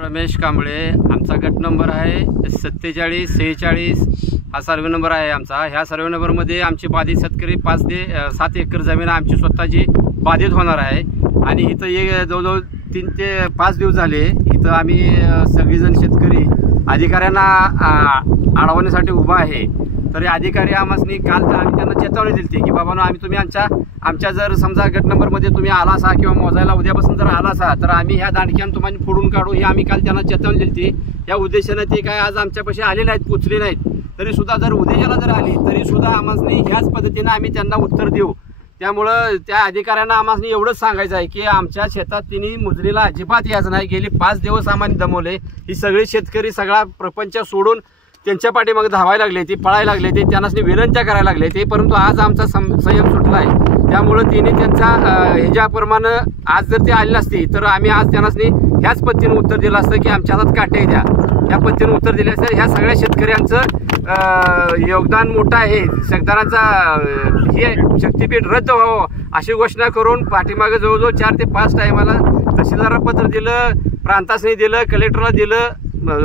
रमेश कांबळे, आमचा गट नंबर आहे 4746 हा सर्वे नंबर आहे आमचा। ह्या सर्वे नंबरमध्ये आमची बाधित शेतकरी 5 ते 7 एकर जमीन आमची स्वतःची बाधित होणार आहे। आणि इथं जवळजवळ 3 ते 5 दिवस झाले इथं आम्ही सगळेजण शेतकरी अधिकाऱ्यांना अडवण्यासाठी उभा आहे। तरी अधिकारी आम्हाला काल आम्ही त्यांना चेतावणी दिली की बाबांनो, तुम्ही आमच्या जर समजा गट नंबरमध्ये तुम्ही आला असा किंवा मोजायला उद्यापासून जर आला असा तर आम्ही ह्या दांडक्यान तुम्हाला फोडून काढू, हे आम्ही काल त्यांना चेतावणी दिली। या उद्देशाने ते काय आज आमच्यापाशी आले नाहीत, पोचले नाहीत। तरी सुद्धा जर उद्याला जर आली तरी सुद्धा आम्हाला ह्याच पद्धतीने आम्ही त्यांना उत्तर देऊ। त्यामुळं त्या अधिकाऱ्यांना आम्हाला एवढंच सांगायचं आहे की आमच्या शेतात तिने मुजरीला अजिबात यायचं नाही। गेली 5 दिवस आम्हाला दमवले। ही सगळे शेतकरी सगळा प्रपंच सोडून त्यांच्या पाठीमागे धावायला लागले, ते पळायला लागले, ते त्यांना विनंत्या करायला लागले ते। परंतु आज आमचा संयम सुटला आहे। त्यामुळं तिने त्यांच्या ह्याच्याप्रमाणे आज जर ते आले नसते तर आम्ही आज त्यांना ह्याच पद्धतीने उत्तर दिलं असतं की आमच्या हातात काटे द्या, ह्या पद्धतीने उत्तर दिले असतं। ह्या सगळ्या शेतकऱ्यांचं योगदान मोठं आहे। शेतकऱ्यांचा हे शक्तीपीठ रद्द व्हावं अशी घोषणा करून पाठीमागे जवळजवळ 4 ते 5 टायमाला तहसीलदारला पत्र दिलं, प्रांतासनी दिलं, कलेक्टरला दिलं,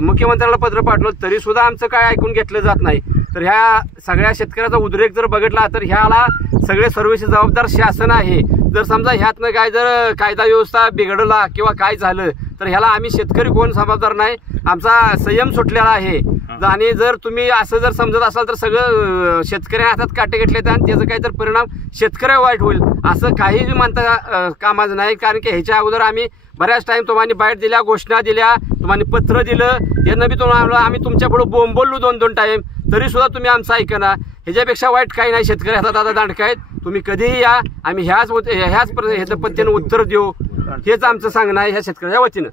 मुख्यमंत्र्याला पत्र पाठवलं, तरी सुद्धा आमचं काय ऐकून घेतलं जात नाही। तर ह्या सगळ्या शेतकऱ्याचा उद्रेक जर बघितला तर ह्याला सगळे सर्वस्वी जबाबदार शासन आहे। जर समजा ह्यातनं काय जर कायदा व्यवस्था बिघडला किंवा काय झालं तर ह्याला आम्ही शेतकरी कोण जबाबदार नाही, आमचा संयम सुटलेला आहे। आणि जर तुम्ही असं जर समजत असाल तर सगळं शेतकऱ्या हातात काटे घेतले आणि त्याचा काही तर परिणाम शेतकऱ्या वाईट होईल असं काहीही म्हणता कामाचं नाही। कारण की ह्याच्या अगोदर आम्ही बऱ्याच टाइम तुम्हाला बाईट दिल्या, घोषणा दिल्या, तुम्हाला पत्र दिलं, यांना बी तुम्हाला आम्ही तुमच्या पुढे बोललो 2-2 टाइम, तरी सुद्धा तुम्ही आमचं ऐकना। ह्याच्यापेक्षा वाईट काही नाही। शेतकरी हातात आता दांडका आहेत, तुम्ही कधीही या, आम्ही ह्याच पद्धतीने उत्तर देऊ, हेच आमचं सांगणं आहे ह्या शेतकऱ्याच्या वतीनं।